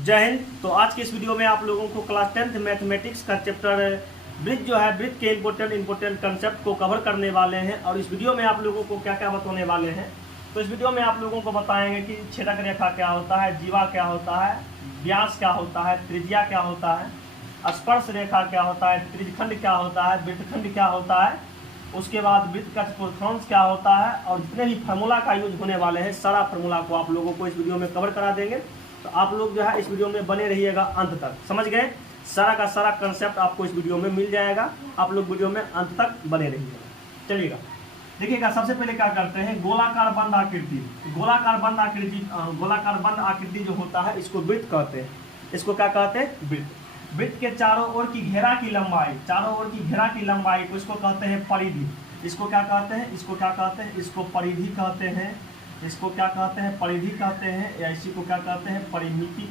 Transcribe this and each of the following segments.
जय हिंद। तो आज के इस वीडियो में आप लोगों को क्लास 10th मैथमेटिक्स का चैप्टर ब्रिज जो है ब्रिज के इम्पोर्टेंट कंसेप्ट को कवर करने वाले हैं। और इस वीडियो में आप लोगों को क्या क्या बताने वाले हैं, तो इस वीडियो में आप लोगों को बताएंगे कि छेदक रेखा क्या होता है, जीवा क्या होता है, व्यास क्या होता है, त्रिज्या क्या होता है, स्पर्श रेखा क्या होता है, त्रिजखंड क्या होता है, वृत्तखंड क्या होता है, उसके बाद वृत्त का चतुर्थांश क्या होता है, और जितने भी फार्मूला का यूज होने वाले हैं सारा फार्मूला को आप लोगों को इस वीडियो में कवर करा देंगे। तो आप लोग जो है इस वीडियो में बने रहिएगा अंत तक, समझ गए। सारा का सारा कंसेप्ट आपको इस वीडियो में मिल जाएगा, आप लोग वीडियो में अंत तक बने रहिएगा। चलिएगा देखिएगा, सबसे पहले क्या करते हैं, गोलाकार बंद आकृति। गोलाकार बंद आकृति जो होता है इसको वृत्त कहते हैं। इसको क्या कहते हैं? वृत्त। वृत्त के चारों ओर की घेरा की लंबाई को इसको कहते हैं परिधि। इसको क्या कहते हैं? इसको परिधि कहते हैं। इसको क्या कहते हैं? परिधि कहते हैं, या इसी को क्या कहते हैं? परिमिति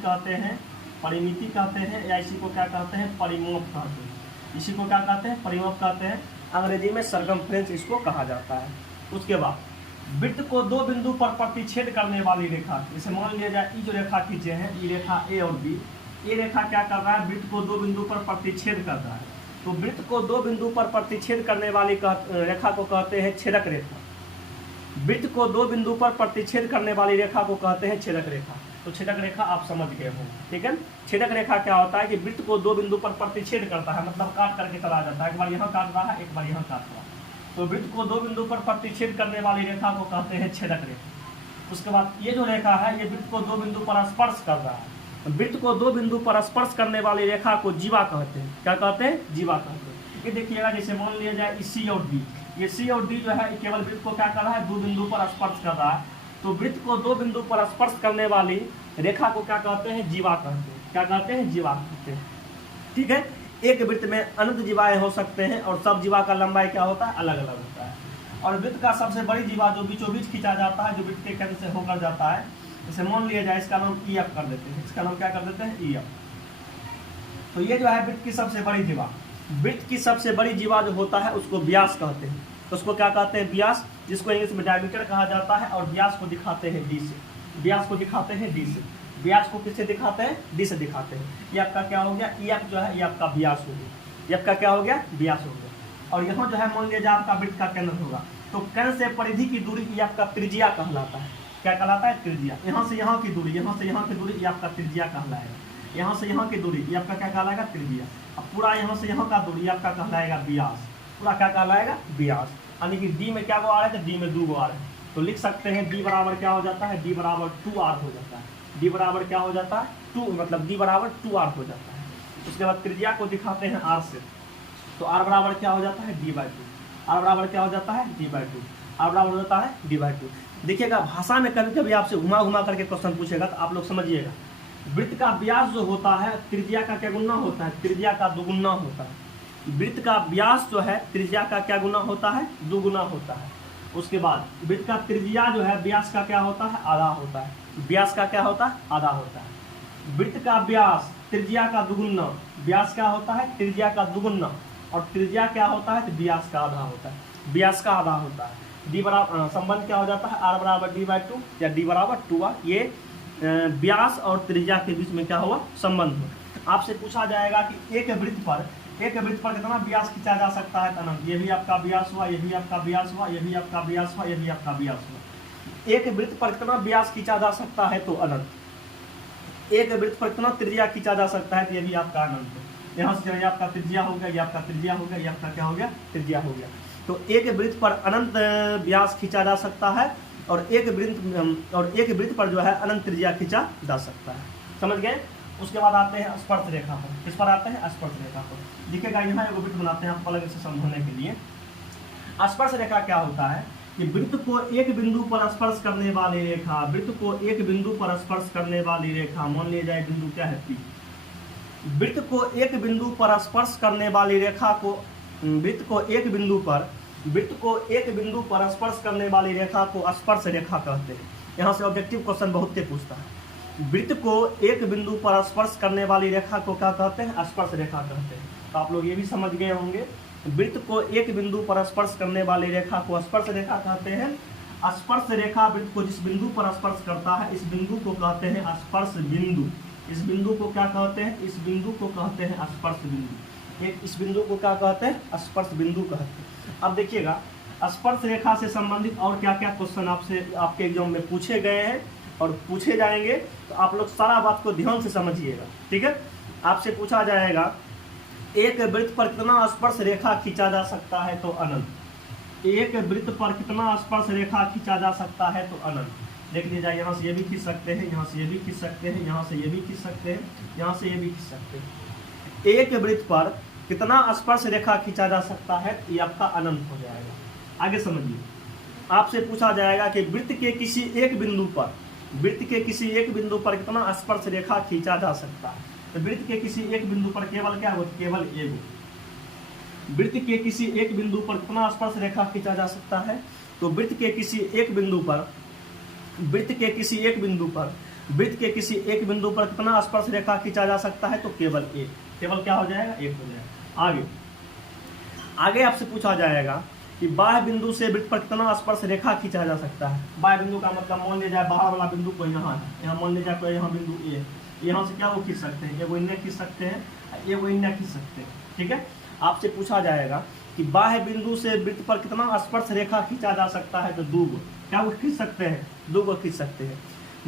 कहते हैं, या इसी को क्या कहते हैं? परिमाप कहते हैं। इसी को क्या कहते हैं? परिमाप कहते हैं। अंग्रेजी में सरकमफ्रेंस इसको कहा जाता है। उसके बाद वृत्त को दो बिंदु पर प्रतिच्छेद करने वाली रेखा, जैसे मान लिया जाए ये जो रेखा खींचे हैं, ये रेखा ए और बी, ये रेखा क्या कर रहा है? वृत्त को दो बिंदु पर प्रतिच्छेद कर रहा है। तो वृत्त को दो बिंदु पर प्रतिच्छेद करने वाली रेखा को कहते हैं छेदक रेखा। वृत्त को दो बिंदु पर प्रतिच्छेद करने वाली रेखा को कहते हैं छेदक रेखा। तो छेदक रेखा आप समझ गए हो, ठीक है। छेदक रेखा क्या होता है कि वृत्त को दो बिंदु पर प्रतिच्छेद करता है, मतलब काट करके चला जाता है। एक बार यहाँ काट रहा है, एक बार यहाँ काट रहा है। तो वृत्त को दो बिंदु पर प्रतिच्छेद करने वाली रेखा को कहते हैं छेदक रेखा। उसके बाद ये जो रेखा है, ये वृत्त को दो बिंदु पर स्पर्श कर रहा है। वृत्त को दो बिंदु पर स्पर्श करने वाली रेखा को जीवा कहते हैं। क्या कहते हैं? जीवा कहते हैं। ये देखिएगा, जैसे मान लिया जाए सी और डी, ये सी और डी जो है केवल वृत्त को क्या कर रहा है? दो बिंदु पर स्पर्श कर रहा है। तो वृत्त को दो बिंदु पर स्पर्श करने वाली रेखा को क्या कहते हैं? जीवा कहते हैं। क्या कहते हैं? जीवा कहते हैं, ठीक है। एक वृत्त में अनंत जीवाएं हो सकते हैं और सब जीवा का लंबाई क्या होता है? अलग अलग होता है। और वृत्त का सबसे बड़ी जीवा जो बीचों बीच खींचा जाता है, जो वृत्त के केंद्र से होकर जाता है, जैसे मान लिया जाए इसका नाम ई एफ कर देते हैं। इसका नाम क्या कर देते हैं? E F. तो ये जो है वृत्त की सबसे बड़ी जीवा, वृत्त की सबसे बड़ी जीवा जो होता है उसको व्यास कहते हैं। तो उसको क्या कहते हैं? व्यास, जिसको इंग्लिश में डायमीटर कहा जाता है। और व्यास को दिखाते हैं डी से। व्यास को दिखाते हैं डी से। व्यास को किससे दिखाते हैं? डी से दिखाते हैं। ये आपका क्या हो गया? ई एफ जो है ये आपका व्यास हो गया। ये आपका क्या हो गया? व्यास हो गया। और यहाँ जो है मान लीजिए आपका वृत्त का केंद्र होगा, तो केंद्र से परिधि की दूरी ये आपका त्रिज्या कहलाता है। क्या कहलाता है? त्रिज्या। यहाँ से यहाँ की दूरी, यहाँ से यहाँ की दूरी ये आपका त्रिज्या कहलाएगा। यहाँ से यहाँ की दूरी ये आपका क्या कहलाएगा? त्रिज्या। अब पूरा यहाँ से यहाँ का दूरी आपका कहलाएगा व्यास। पूरा क्या कहलाएगा? व्यास। यानी कि डी में क्या गो आ रहा है? तो डी में दो गो आ रहा है। तो लिख सकते हैं डी बराबर क्या हो जाता है? डी बराबर 2r हो जाता है। डी बराबर क्या हो जाता है? 2, मतलब डी बराबर 2r हो जाता है। उसके बाद त्रिज्या को दिखाते हैं r से। तो r बराबर क्या हो जाता है? d/2। r बराबर क्या हो जाता है? d/2। r बराबर हो जाता है d/2। देखिएगा, भाषा में कभी कभी आपसे घुमा घुमा करके क्वेश्चन पूछेगा, तो आप लोग समझिएगा। वृत्त का व्यास जो होता है त्रिज्या का क्या गुना होता है? त्रिज्या का दुगुना होता है। वृत्त का व्यास जो है त्रिज्या का क्या गुना होता है? दुगुना होता है। उसके बाद वृत्त का त्रिज्या जो है व्यास का क्या होता है? आधा होता है। व्यास का क्या होता है? आधा होता है। वृत्त का व्यास त्रिज्या का दुगुना, व्यास क्या होता है? त्रिज्या का दुगुना। और त्रिज्या क्या होता है? तो व्यास का आधा होता है। व्यास का आधा होता है। डी बराबर संबंध क्या हो जाता है? r बराबर d/2 या d बराबर 2r। ये व्यास और त्रिज्या के बीच में क्या हुआ? संबंध हुआ। आपसे पूछा जाएगा कि एक वृत्त पर कितना व्यास खींचा जा सकता है? अनंत। ये भी आपका व्यास हुआ, ये भी आपका व्यास हुआ, ये भी आपका व्यास हुआ, ये भी आपका व्यास हुआ। एक वृत्त पर कितना व्यास खींचा जा सकता है? तो अनंत। एक वृत्त पर कितना त्रिज्या खींचा जा सकता है? तो ये भी आपका अनंत है। यहाँ से ये आपका त्रिज्या हो गया, ये आपका त्रिज्या हो गया, ये आपका क्या हो गया? त्रिज्या हो गया। तो एक वृत्त पर अनंत व्यास खींचा जा सकता है, और एक वृत्त पर जो है अनंत त्रिज्या खींचा जा सकता है। समझ गए? उसके बाद आते हैं स्पर्श रेखा पर। किस पर आते हैं? स्पर्श रेखा पर। देखिएगा, यहाँ एक वृत्त बनाते हैं आपको अलग से समझाने के लिए। स्पर्श रेखा क्या होता है कि वृत्त को एक बिंदु पर स्पर्श करने वाली रेखा, वृत्त को एक बिंदु पर स्पर्श करने वाली रेखा, मान लिया जाए बिंदु क्या है? P। वृत्त को एक बिंदु पर स्पर्श करने वाली रेखा को वृत्त को एक बिंदु पर स्पर्श करने वाली रेखा को स्पर्श रेखा कहते हैं। यहाँ से ऑब्जेक्टिव क्वेश्चन बहुत से पूछता है। वृत्त को एक बिंदु पर स्पर्श करने वाली रेखा को क्या कहते हैं? स्पर्श रेखा कहते हैं। तो आप लोग ये भी समझ गए होंगे, वृत्त को एक बिंदु पर स्पर्श करने वाली रेखा को स्पर्श रेखा कहते हैं। स्पर्श रेखा वृत्त को जिस बिंदु पर स्पर्श करता है, इस बिंदु को कहते हैं स्पर्श बिंदु। इस बिंदु को क्या कहते हैं? इस बिंदु को कहते हैं स्पर्श बिंदु। एक इस बिंदु को क्या कहते हैं? स्पर्श बिंदु कहते हैं। अब देखिएगा स्पर्श रेखा से संबंधित और क्या क्या क्वेश्चन आपसे आपके एग्जाम में पूछे गए हैं और पूछे जाएंगे, तो आप लोग सारा बात को ध्यान से समझिएगा, ठीक है। आपसे पूछा जाएगा एक वृत्त पर कितना स्पर्श रेखा खींचा जा सकता है? तो अनंत। एक वृत्त पर कितना स्पर्श रेखा खींचा जा सकता है? तो अनंत। देख लीजिए, यहाँ से ये भी खींच सकते हैं, यहाँ से ये भी खींच सकते हैं, यहाँ से ये भी खींच सकते हैं, यहाँ से ये भी खींच सकते हैं। एक वृत्त पर कितना स्पर्श रेखा खींचा जा सकता है? ये आपका अनंत हो जाएगा। आगे समझिए, आपसे पूछा जाएगा कि वृत्त के किसी एक बिंदु पर, वृत्त के किसी एक बिंदु पर कितना स्पर्श रेखा खींचा जा सकता है? तो वृत्त के किसी एक बिंदु पर केवल क्या हो? केवल एक। वृत्त के किसी एक बिंदु पर कितना स्पर्श रेखा खींचा जा सकता है? तो वृत्त के किसी एक बिंदु पर, वृत्त के किसी एक बिंदु पर, वृत्त के किसी एक बिंदु पर कितना स्पर्श रेखा खींचा जा सकता है? तो केवल एक। केवल क्या हो जाएगा? एक हो जाएगा। आगे आगे आपसे पूछा जाएगा कि बाह्य बिंदु से वृत्त पर कितना स्पर्श रेखा खींचा जा सकता है? बाह्य बिंदु का मतलब मान लिया जाए बाहर वाला बिंदु कोई यहाँ है, यहाँ मान लिया जाए कोई यहाँ बिंदु ए, यहाँ से क्या वो खींच सकते हैं? एगो इन्हें खींच सकते हैं, एगो इन्हें खींच सकते हैं, ठीक है। आपसे पूछा जाएगा कि बाह्य बिंदु से वृत्त पर कितना स्पर्श रेखा खींचा जा सकता है? तो दो गो। क्या वो खींच सकते हैं? दो गो खींच सकते हैं।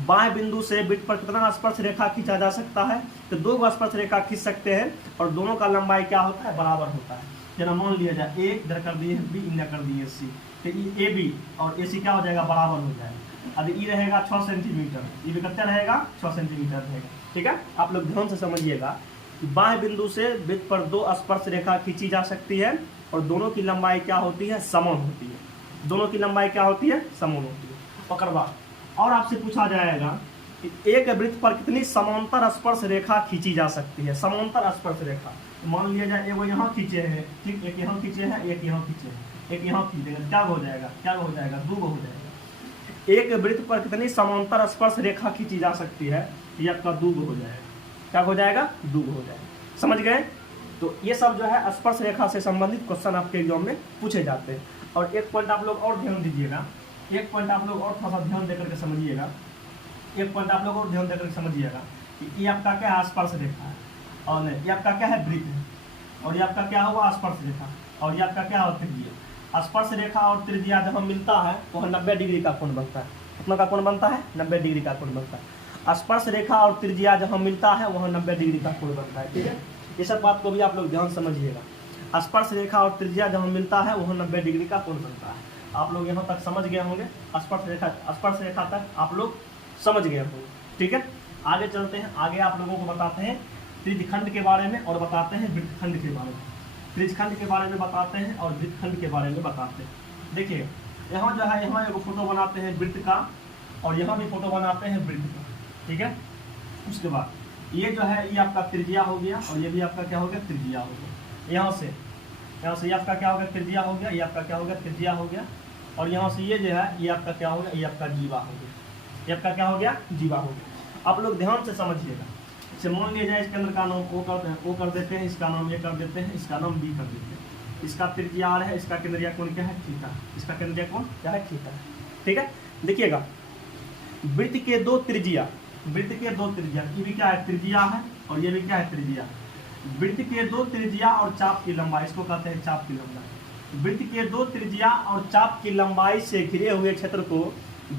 बाह्य बिंदु से वृत्त पर कितना स्पर्श रेखा खींचा जा सकता है? तो दो गो स्पर्श रेखा खींच सकते हैं और दोनों का लंबाई क्या होता है? बराबर होता है। जना मान लिया जाए ए इधर कर दिए बी, इधर कर दिए सी, तो ए बी और ए सी क्या हो जाएगा? बराबर हो जाएगा। अब ई रहेगा 6 सेंटीमीटर, ये भी कितना रहेगा? 6 सेंटीमीटर रहेगा, ठीक है। आप लोग ध्यान से समझिएगा कि बाह्य बिंदु से वृत्त पर दो स्पर्श रेखा खींची जा सकती है और दोनों की लंबाई क्या होती है? समान होती है। दोनों की लंबाई क्या होती है? समान होती है। और बाद और आपसे पूछा जाएगा कि एक वृत्त पर कितनी समांतर स्पर्श रेखा खींची जा सकती है? समांतर स्पर्श रेखा मान लिया जाए एगो यहाँ खींचे हैं, ठीक, एक यहाँ खींचे हैं, एक यहाँ खींचे हैं, एक यहाँ खींचेगा, क्या हो जाएगा? क्या हो जाएगा? दो हो जाएगा। एक वृत्त पर कितनी समांतर स्पर्श रेखा खींची जा सकती है? ये आपका दो हो जाएगा। क्या हो जाएगा? दो हो जाएगा। समझ गए? तो ये सब जो है स्पर्श रेखा से संबंधित क्वेश्चन आपके एग्जाम में पूछे जाते हैं। और एक पॉइंट आप लोग और ध्यान दीजिएगा, एक पॉइंट आप लोग और थोड़ा सा ध्यान देकर के समझिएगा, एक पॉइंट आप लोग और ध्यान देकर के समझिएगा कि ये आपका क्या है? स्पर्श रेखा है, और नहीं ये आपका क्या है? वृत्त है, और ये आपका क्या हुआ? स्पर्श रेखा, और ये आपका क्या होता है? त्रिज्या। स्पर्श रेखा और त्रिज्या जब मिलता है तो वह 90 डिग्री का कोण बनता है। कितना का कोण बनता है? 90 डिग्री का कोण बनता है। स्पर्श रेखा और त्रिज्या जब मिलता है वह 90 डिग्री का कोण बनता है, ठीक है। ये सब बात को भी आप लोग ध्यान समझिएगा। स्पर्श रेखा और त्रिज्या जब मिलता है वह 90 डिग्री का कोण बनता है। आप लोग यहाँ तक समझ गए होंगे, स्पर्श रेखा तक आप लोग समझ गए होंगे, ठीक है। आगे चलते हैं, आगे आप लोगों को बताते हैं त्रिज्यखंड के बारे में और बताते हैं वृत्तखंड के बारे में। त्रिज्यखंड के बारे में बताते हैं और वृत्तखंड के बारे में बताते हैं। देखिए यहाँ जो है, यहाँ एगो फोटो बनाते हैं वृत्त का और यहाँ भी फोटो बनाते हैं वृत्त का, ठीक है। उसके बाद ये जो है ये आपका त्रिज्या हो गया और ये भी आपका क्या हो गया? त्रिज्या हो गया। यहाँ से ये आपका क्या हो गया? त्रिज्या हो गया। ये आपका क्या हो गया? त्रिज्या हो गया। और यहाँ से ये जो है ये आपका क्या हो गया? ये आपका जीवा हो गया। ये आपका क्या हो गया? जीवा हो गया। आप लोग ध्यान से समझिएगा। मान लिया जाए इसके अंदर का नाम ओ कर देते हैं, इसका नाम ये कर देते हैं, इसका नाम बी कर देते हैं। इसका त्रिज्या आर है, इसका केंद्रीय कोण क्या है? थीटा। इसका केंद्रीय कोण क्या है? थीटा, ठीक है। देखिएगा वृत्त के दो त्रिज्या, वृत्त के दो त्रिज्या, ये भी क्या है? त्रिज्या है और ये भी क्या है? त्रिज्या। वृत्त के दो त्रिज्या और चाप की लंबाई, इसको कहते हैं चाप की लंबाई। वृत्त के दो त्रिज्या और चाप की लंबाई से घिरे हुए क्षेत्र को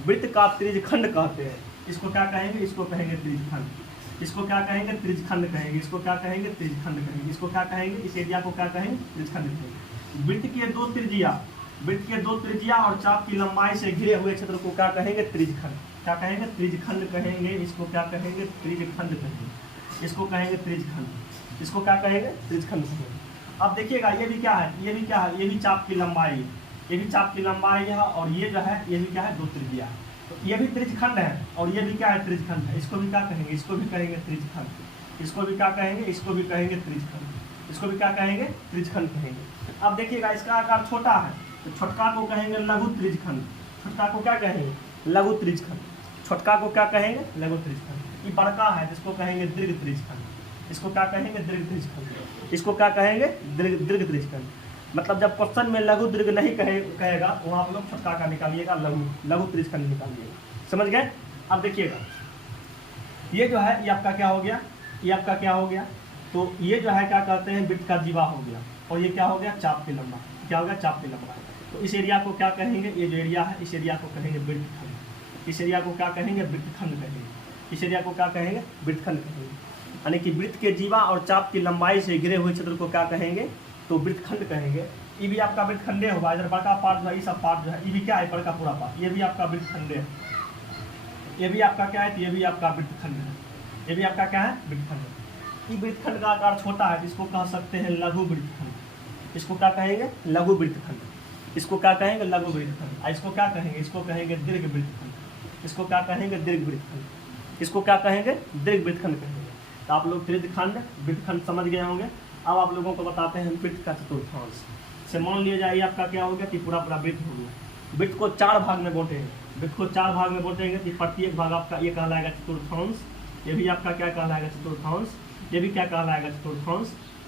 वृत्त का त्रिज्यखंड कहते हैं। इसको क्या कहेंगे? इसको कहेंगे त्रिज्यखंड। इसको क्या कहेंगे? त्रिज्यखंड कहेंगे। इसको क्या कहेंगे? त्रिज्यखंड कहेंगे। इसको क्या कहेंगे? इस एरिया को क्या कहेंगे? त्रिज्यखंड कहेंगे। वृत्त के दो त्रिज्या, वृत्त के दो त्रिज्या और चाप की लंबाई से घिरे हुए क्षेत्र को क्या कहेंगे? त्रिज्यखंड। क्या कहेंगे? त्रिज्यखंड कहेंगे। इसको क्या कहेंगे? त्रिज्यखंड कहेंगे। इसको कहेंगे त्रिज्यखंड। इसको क्या कहेंगे? त्रिज्यखंड कहेंगे। अब देखिएगा ये भी क्या है? ये भी क्या है? ये भी चाप की लंबाई, ये भी चाप की लंबाई है और ये जो है ये भी क्या है? दो त्रिज्या। तो ये भी त्रिज्यखंड है और ये भी क्या है? त्रिज्यखंड है। इसको भी क्या कहेंगे? इसको भी कहेंगे त्रिज्यखंड। इसको भी क्या कहेंगे? इसको भी कहेंगे त्रिज्यखंड। इसको भी क्या कहेंगे? त्रिज्यखंड कहेंगे। अब देखिएगा इसका आकार छोटा है तो छोटका को कहेंगे लघु त्रिज्यखंड। छोटका को क्या कहेंगे? लघु त्रिज्यखंड। छोटका को क्या कहेंगे? लघु त्रिज्यखंड। ये बड़का है जिसको कहेंगे दीर्घ त्रिज्यखंड। इसको क्या कहेंगे? दीर्घ त्रिज्यखंड। इसको क्या कहेंगे? दीर्घ त्रिज्यखंड। मतलब जब क्वेश्चन में लघु दीर्घ नहीं कहेगा वहाँ आप लोग छोटका का निकालिएगा, लघु त्रिज्यखंड निकालिएगा। समझ गए? अब देखिएगा ये जो है ये आपका क्या हो गया, ये आपका क्या हो गया, तो ये जो है क्या कहते हैं वृत्त का जीवा हो गया, और ये क्या हो गया चाप की लंबाई, क्या हो गया चाप की लंबाई। तो इस एरिया को क्या कहेंगे, ये जो एरिया है इस एरिया को कहेंगे वृत्तखंड, इस एरिया को क्या कहेंगे वृत्तखंड कहेंगे, इस एरिया को क्या कहेंगे वृत्तखंड कहेंगे। यानी कि वृत्त के जीवा और चाप की लंबाई से घिरे हुए क्षेत्र को क्या कहेंगे, तो वृत्तखंड कहेंगे। ये भी आपका वृत्तखंडे होगा, इधर बड़का पार्ट जो है, ये सब पार्ट जो है, ये भी क्या है बड़का पूरा पार्ट, ये भी आपका वृत्तखंडे है, ये भी आपका क्या है, तो ये भी आपका वृत्तखंड है, ये भी आपका क्या है वृत्तखंड। ये वृत्तखंड का आकार छोटा है, इसको कह सकते हैं लघु वृत्तखंड, इसको क्या कहेंगे लघु वृत्तखंड, इसको क्या कहेंगे लघु वृत्तखंड। इसको क्या कहेंगे, इसको कहेंगे दीर्घ वृत्तखंड, इसको क्या कहेंगे दीर्घ वृत्तखंड, इसको क्या कहेंगे दीर्घ वृत्तखंड कहेंगे। तो आप लोग त्रिखंड वृत्तखंड समझ गए होंगे। अब आप लोगों को बताते हैं वृत्त का चतुर्थांश। से मान लिया जाए आपका क्या हो गया कि पूरा पूरा वृत्त हो गया। वृत्त को 4 भाग में बांटेंगे, वृत्त को 4 भाग में बांटेंगे कि प्रत्येक भाग आपका ये कहलाएगा चतुर्थांश, ये भी आपका क्या कहलाएगा चतुर्थांश, ये भी क्या कहलाएगा चतुर्थांश,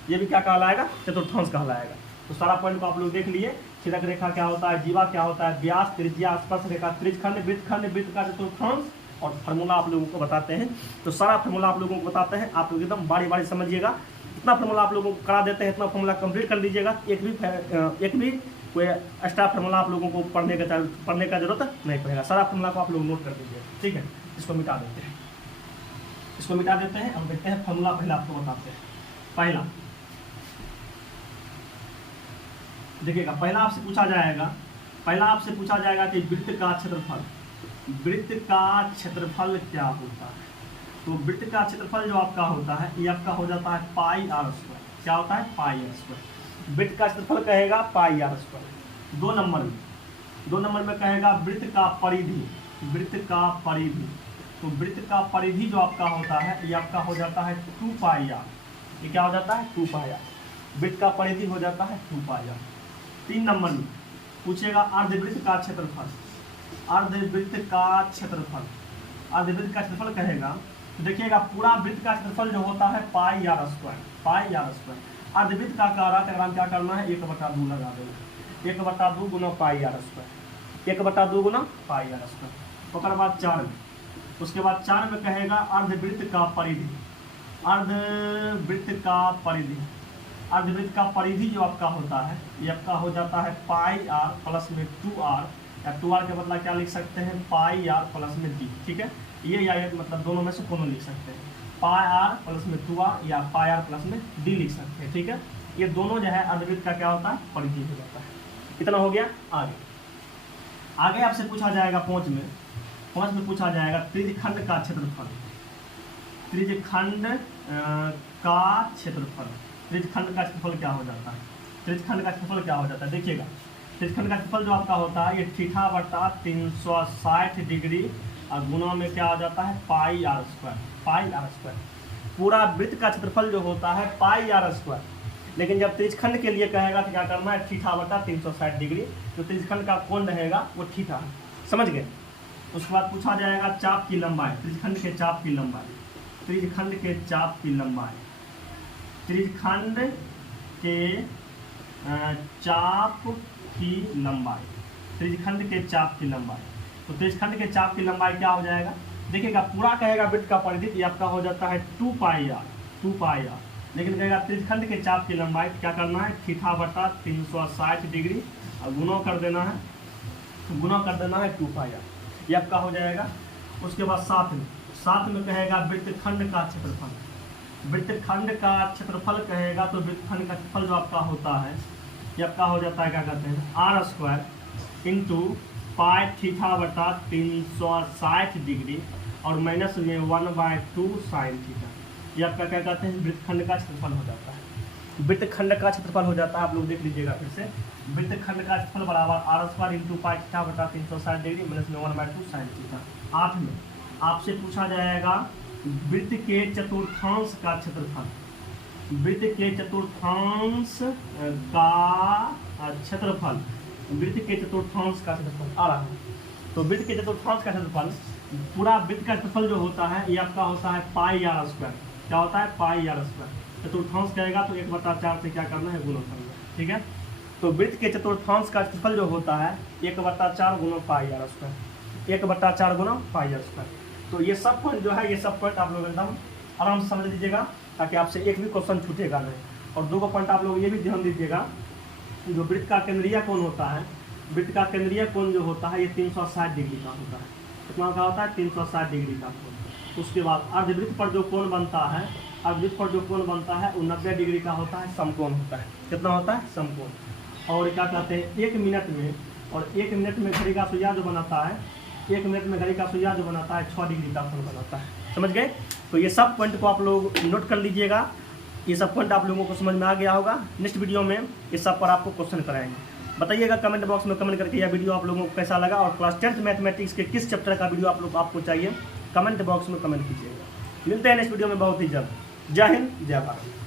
ये भी क्या कहलाएगा चतुर्थांश कहलाएगा। तो सारा पॉइंट को आप लोग देख लिए। सीधक रेखा क्या होता है, जीवा क्या होता है, व्यास, त्रिज्या, स्पर्श रेखा, त्रिखंड, वृत्तखंड, वृत्त का चतुर्थांश, और फार्मूला आप लोगों को बताते हैं। तो सारा फार्मूला आप लोगों को बताते हैं, आप लोग एकदम बारी बारी समझिएगा। इतना फार्मूला आप लोगों को करा देते हैं, इतना फार्मूला कंप्लीट कर लीजिएगा। एक भी कोई एक्स्ट्रा फार्मूला आप लोगों को पढ़ने का जरूरत नहीं पड़ेगा। सारा फार्मूला को आप लोग नोट कर दीजिए, ठीक है। इसको मिटा देते हैं, इसको मिटा देते हैं। हम देखते हैं फार्मूला पहले आपको बताते हैं। पहला देखिएगा, पहला आपसे पूछा जाएगा कि वृत्त का क्षेत्रफल, वृत्त का क्षेत्रफल क्या होता है। तो वृत्त का क्षेत्रफल जो आपका होता है ये आपका हो जाता है पाई आर स्क्वायर। क्या होता है पाई आर स्क्वायर। वृत्त का क्षेत्रफल कहेगा पाई आर स्क्वायर। 2 नंबर में कहेगा वृत्त का परिधि, वृत्त का परिधि। तो वृत्त का परिधि जो आपका होता है ये आपका हो जाता है 2 पाई आर। ये क्या हो जाता है 2 पाई आर। वृत्त का परिधि हो जाता है 2 पाई आर। 3 नंबर में पूछेगा अर्धवृत्त का क्षेत्रफल, अर्धवृत्त का क्षेत्रफल। अर्धवृत्त का क्षेत्रफल कहेगा तो देखिएगा पूरा वृत्त का क्षेत्रफल जो होता है pi r square, pi r square. अर्धवृत्त का आकार क्या करना है 1/2 लगा देना, 1/2 गुना पाई आर स्क्वायर, 1/2 गुना पाई आर स्क्वायर। उसके बाद 4 में, उसके बाद 4 में कहेगा अर्धवृत्त का परिधि, अर्धवृत्त का परिधि। अर्धवृत्त का परिधि जो आपका होता है ये आपका हो जाता है पाई आर प्लस में 2r, या 2r के बदला क्या लिख सकते हैं पाई आर प्लस में d, ठीक है। ये या ये मतलब दोनों में से कोनो लिख सकते हैं, पाई आर प्लस में 2r या पाई आर प्लस में d लिख सकते हैं, ठीक है। ये दोनों जो है अर्धवृत्त का क्या होता है परिधि हो जाता है। इतना हो गया। आगे आपसे पूछा जाएगा 5 में पूछा जाएगा त्रिखंड का क्षेत्रफल, त्रिखंड का क्षेत्रफल। त्रिखंड का क्षेत्रफल क्या हो जाता है, त्रिखंड का क्षेत्रफल क्या हो जाता है देखिएगा। त्रिखंड का क्षेत्रफल जो आपका होता है ये θ/360 डिग्री और गुना में क्या हो जाता है pi r square, pi r square. पूरा वृत्त का क्षेत्रफल जो होता है पाई आर स्क्वायर, लेकिन जब त्रिखंड के लिए कहेगा तो क्या करना है θ/360 डिग्री। तो त्रिखंड का कोण रहेगा वो थीटा, समझ गए। उसके बाद पूछा जाएगा चाप की लंबाई, त्रिखंड के चाप की लंबाई, त्रिखंड के चाप की लंबाई, त्रिखंड के चाप की लंबाई, त्रिखंड के चाप की लंबाई। तो त्रिखंड के चाप की लंबाई क्या हो जाएगा देखिएगा। पूरा कहेगा वृत्त का परिधि ये आपका हो जाता है 2 पाई आर, 2 पाई आर। लेकिन कहेगा त्रिखंड के चाप की लंबाई क्या करना है θ/360 डिग्री और गुना कर देना है, तो गुना कर देना है 2 पाई आर, ये आपका हो जाएगा। उसके बाद 7 में कहेगा वृत्तखंड का क्षेत्रफल, वृत्तखंड का क्षेत्रफल कहेगा। तो वृत्तखंड का क्षेत्रफल जो आपका होता है ये आपका हो जाता है क्या कहते हैं r square into pi θ/360 degree और माइनस में 1/2 साइन थीटा। ये आपका क्या कहते हैं वृत्तखंड का क्षेत्रफल हो जाता है, वृत्तखंड का क्षेत्रफल हो जाता है। आप लोग देख लीजिएगा फिर से, वृत्तखंड का क्षेत्रफल बराबर r square into pi θ/360 degree minus में 1/2 साइन थीटा। 8 में आपसे पूछा जाएगा वृत्त के चतुर्थांश का क्षेत्रफल, वृत्त के चतुर्थांश का क्षेत्रफल, वृत्त के चतुर्थांश का क्षेत्रफल आ रहा है। तो वृत्त के चतुर्थांश का क्षेत्रफल, पूरा वृत्त का क्षेत्रफल जो होता है ये आपका होता है पाई आर स्क्वायर। क्या होता है पाई आर स्क्वायर। चतुर्थांश कहेगा तो 1/4 से क्या करना है गुना करना है, ठीक है। तो वृत्त के चतुर्थांश का क्षेत्रफल जो होता है 1/4 गुना पाई आर स्क्वायर, 1/4 गुना पाई आर स्क्वायर। तो ये सब पॉइंट जो है, ये सब पॉइंट आप लोग एकदम आराम से समझ लीजिएगा, ताकि आपसे एक भी क्वेश्चन छूटेगा नहीं। और दो पॉइंट आप लोग ये भी ध्यान दीजिएगा, जो वृत्त का केंद्रीय कोण होता है, वृत्त का केंद्रीय कोण जो होता है ये 360 डिग्री का होता है। कितना का होता है? 360 डिग्री का कोण। उसके बाद अर्धवृत्त पर जो कोण बनता है, अर्धवृत्त पर जो कोण बनता है वो 90 डिग्री का होता है, समकोण होता है। कितना होता है? समकोण। और क्या कहते हैं, 1 मिनट में, और 1 मिनट में घड़ी का सुइया जो बनाता है, 1 मिनट में घड़ी का सुइया जो बनाता है 6 डिग्री का कोण बनाता है। समझ गए? तो ये सब पॉइंट को आप लोग नोट कर लीजिएगा। ये सब पॉइंट आप लोगों को समझ में आ गया होगा। नेक्स्ट वीडियो में इस सब पर आपको क्वेश्चन कराएंगे। बताइएगा कमेंट बॉक्स में कमेंट करके यह वीडियो आप लोगों को कैसा लगा, और क्लास 10th मैथमेटिक्स के किस चैप्टर का वीडियो आपको चाहिए, कमेंट बॉक्स में कमेंट कीजिएगा। मिलते हैं नेक्स्ट वीडियो में बहुत ही जल्द। जय हिंद, जय भारत।